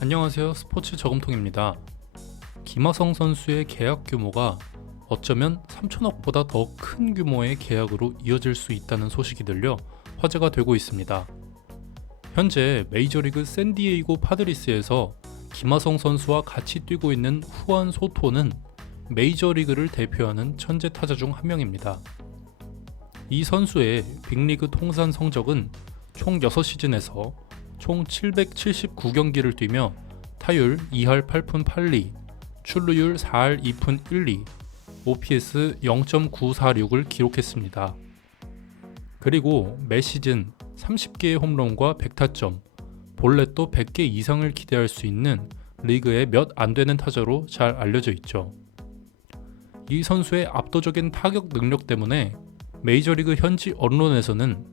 안녕하세요. 스포츠 저금통입니다. 김하성 선수의 계약 규모가 어쩌면 3천억보다 더 큰 규모의 계약으로 이어질 수 있다는 소식이 들려 화제가 되고 있습니다. 현재 메이저리그 샌디에이고 파드리스에서 김하성 선수와 같이 뛰고 있는 후안 소토는 메이저리그를 대표하는 천재 타자 중 한 명입니다. 이 선수의 빅리그 통산 성적은 총 6시즌에서 총 779경기를 뛰며 타율 2할 8푼 8리, 출루율 4할 2푼 1리, OPS 0.946을 기록했습니다. 그리고 매 시즌 30개의 홈런과 100타점, 볼넷도 100개 이상을 기대할 수 있는 리그의 몇 안 되는 타자로 잘 알려져 있죠. 이 선수의 압도적인 타격 능력 때문에 메이저리그 현지 언론에서는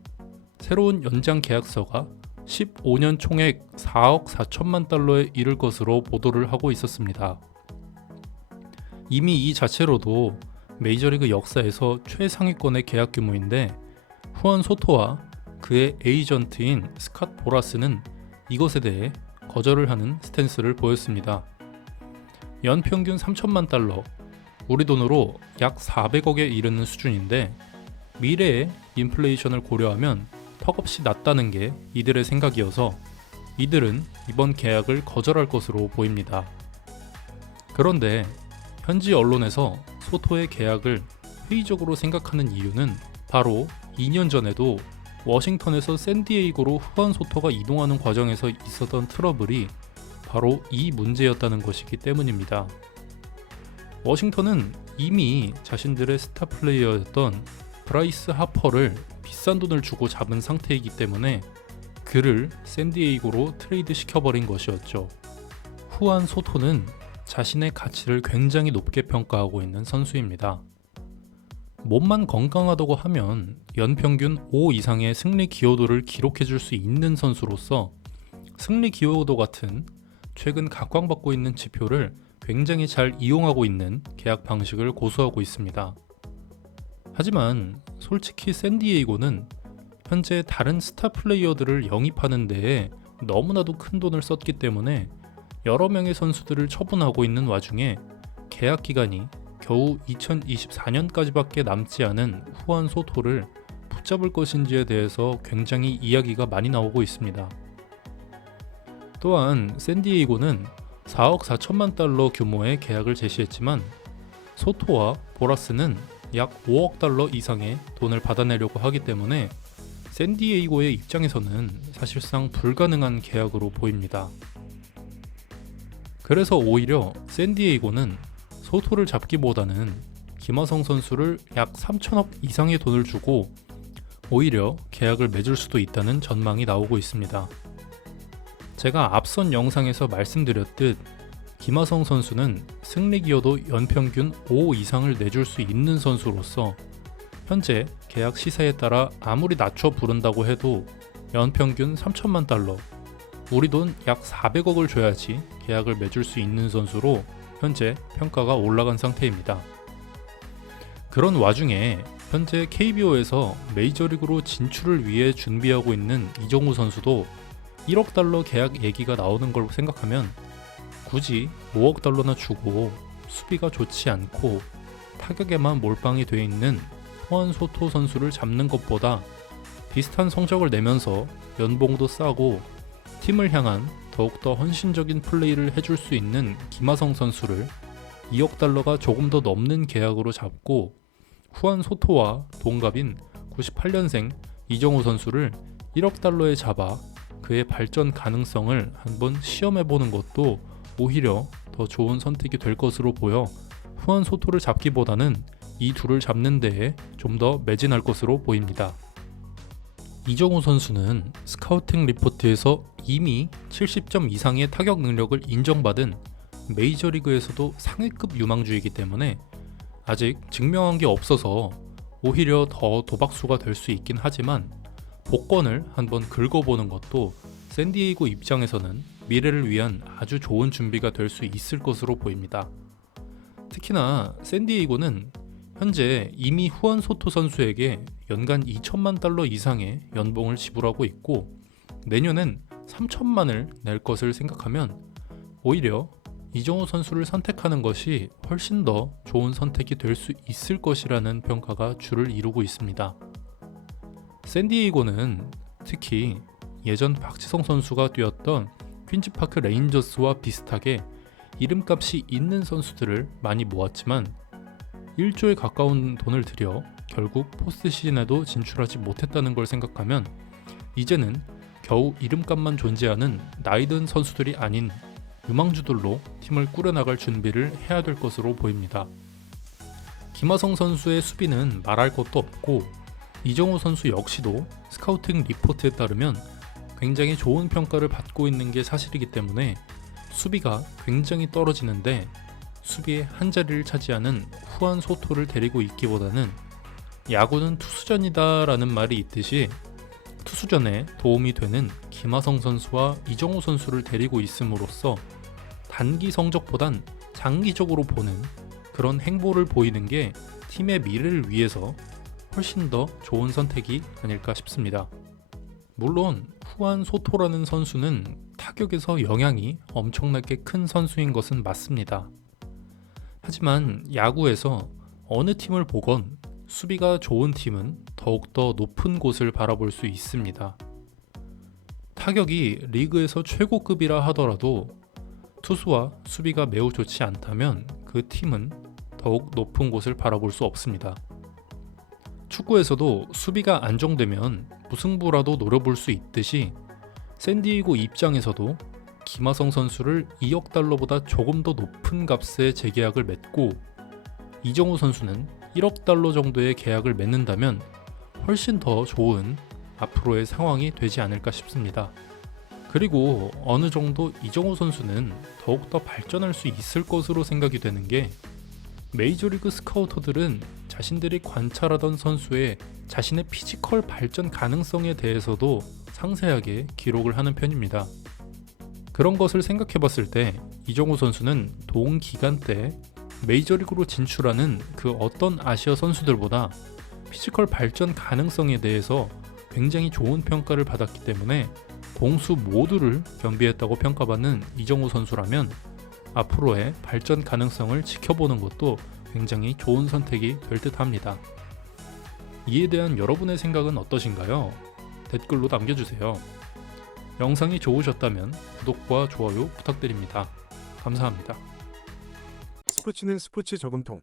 새로운 연장 계약서가 15년 총액 4억 4천만 달러에 이를 것으로 보도를 하고 있었습니다. 이미 이 자체로도 메이저리그 역사에서 최상위권의 계약 규모인데 후안 소토와 그의 에이전트인 스캇 보라스는 이것에 대해 거절을 하는 스탠스를 보였습니다. 연평균 3천만 달러, 우리 돈으로 약 400억에 이르는 수준인데 미래의 인플레이션을 고려하면 턱없이 낮다는 게 이들의 생각이어서 이들은 이번 계약을 거절할 것으로 보입니다. 그런데 현지 언론에서 소토의 계약을 회의적으로 생각하는 이유는 바로 2년 전에도 워싱턴에서 샌디에이고로 후안 소토가 이동하는 과정에서 있었던 트러블이 바로 이 문제였다는 것이기 때문입니다. 워싱턴은 이미 자신들의 스타 플레이어였던 브라이스 하퍼를 비싼 돈을 주고 잡은 상태이기 때문에 그를 샌디에이고로 트레이드 시켜버린 것이었죠. 후안 소토는 자신의 가치를 굉장히 높게 평가하고 있는 선수입니다. 몸만 건강하다고 하면 연평균 5 이상의 승리 기여도를 기록해줄 수 있는 선수로서 승리 기여도 같은 최근 각광받고 있는 지표를 굉장히 잘 이용하고 있는 계약 방식을 고수하고 있습니다. 하지만 솔직히 샌디에이고는 현재 다른 스타 플레이어들을 영입하는 데에 너무나도 큰 돈을 썼기 때문에 여러 명의 선수들을 처분하고 있는 와중에 계약 기간이 겨우 2024년까지밖에 남지 않은 후안 소토를 붙잡을 것인지에 대해서 굉장히 이야기가 많이 나오고 있습니다. 또한 샌디에이고는 4억 4천만 달러 규모의 계약을 제시했지만 소토와 보라스는 약 5억 달러 이상의 돈을 받아내려고 하기 때문에 샌디에이고의 입장에서는 사실상 불가능한 계약으로 보입니다. 그래서 오히려 샌디에이고는 소토를 잡기보다는 김하성 선수를 약 3천억 이상의 돈을 주고 오히려 계약을 맺을 수도 있다는 전망이 나오고 있습니다. 제가 앞선 영상에서 말씀드렸듯 김하성 선수는 승리 기여도 연평균 5 이상을 내줄 수 있는 선수로서 현재 계약 시세에 따라 아무리 낮춰 부른다고 해도 연평균 3천만 달러, 우리 돈 약 400억을 줘야지 계약을 맺을 수 있는 선수로 현재 평가가 올라간 상태입니다. 그런 와중에 현재 KBO에서 메이저리그로 진출을 위해 준비하고 있는 이정우 선수도 1억 달러 계약 얘기가 나오는 걸 생각하면 굳이 5억 달러나 주고 수비가 좋지 않고 타격에만 몰빵이 되어 있는 후안 소토 선수를 잡는 것보다 비슷한 성적을 내면서 연봉도 싸고 팀을 향한 더욱더 헌신적인 플레이를 해줄 수 있는 김하성 선수를 2억 달러가 조금 더 넘는 계약으로 잡고 후안 소토와 동갑인 98년생 이정우 선수를 1억 달러에 잡아 그의 발전 가능성을 한번 시험해보는 것도 오히려 더 좋은 선택이 될 것으로 보여 후안 소토를 잡기보다는 이 둘을 잡는 데에 좀 더 매진할 것으로 보입니다. 이정우 선수는 스카우팅 리포트에서 이미 70점 이상의 타격 능력을 인정받은 메이저리그에서도 상위급 유망주이기 때문에 아직 증명한 게 없어서 오히려 더 도박수가 될 수 있긴 하지만 복권을 한번 긁어보는 것도 샌디에이고 입장에서는 미래를 위한 아주 좋은 준비가 될 수 있을 것으로 보입니다. 특히나 샌디에이고는 현재 이미 후안 소토 선수에게 연간 2천만 달러 이상의 연봉을 지불하고 있고 내년엔 3천만을 낼 것을 생각하면 오히려 이정우 선수를 선택하는 것이 훨씬 더 좋은 선택이 될 수 있을 것이라는 평가가 주를 이루고 있습니다. 샌디에이고는 특히 예전 박지성 선수가 뛰었던 퀸즈파크 레인저스와 비슷하게 이름값이 있는 선수들을 많이 모았지만 1조에 가까운 돈을 들여 결국 포스트 시즌에도 진출하지 못했다는 걸 생각하면 이제는 겨우 이름값만 존재하는 나이든 선수들이 아닌 유망주들로 팀을 꾸려나갈 준비를 해야 될 것으로 보입니다. 김하성 선수의 수비는 말할 것도 없고 이정우 선수 역시도 스카우팅 리포트에 따르면 굉장히 좋은 평가를 받고 있는 게 사실이기 때문에 수비가 굉장히 떨어지는데 수비의 한 자리를 차지하는 후한 소토를 데리고 있기보다는 야구는 투수전이다 라는 말이 있듯이 투수전에 도움이 되는 김하성 선수와 이정우 선수를 데리고 있음으로써 단기 성적보단 장기적으로 보는 그런 행보를 보이는 게 팀의 미래를 위해서 훨씬 더 좋은 선택이 아닐까 싶습니다. 물론 후안 소토라는 선수는 타격에서 영향이 엄청나게 큰 선수인 것은 맞습니다. 하지만 야구에서 어느 팀을 보건 수비가 좋은 팀은 더욱더 높은 곳을 바라볼 수 있습니다. 타격이 리그에서 최고급이라 하더라도 투수와 수비가 매우 좋지 않다면 그 팀은 더욱 높은 곳을 바라볼 수 없습니다. 축구에서도 수비가 안정되면 무승부라도 노려볼 수 있듯이 샌디에이고 입장에서도 김하성 선수를 2억 달러보다 조금 더 높은 값의 재계약을 맺고 이정우 선수는 1억 달러 정도의 계약을 맺는다면 훨씬 더 좋은 앞으로의 상황이 되지 않을까 싶습니다. 그리고 어느 정도 이정우 선수는 더욱더 발전할 수 있을 것으로 생각이 되는 게 메이저리그 스카우터들은 자신들이 관찰하던 선수의 자신의 피지컬 발전 가능성에 대해서도 상세하게 기록을 하는 편입니다. 그런 것을 생각해 봤을 때 이정우 선수는 동기간 때 메이저리그로 진출하는 그 어떤 아시아 선수들보다 피지컬 발전 가능성에 대해서 굉장히 좋은 평가를 받았기 때문에 공수 모두를 겸비했다고 평가받는 이정우 선수라면 앞으로의 발전 가능성을 지켜보는 것도 굉장히 좋은 선택이 될 듯합니다. 이에 대한 여러분의 생각은 어떠신가요? 댓글로 남겨주세요. 영상이 좋으셨다면 구독과 좋아요 부탁드립니다. 감사합니다. 스포츠는 스포츠 저금통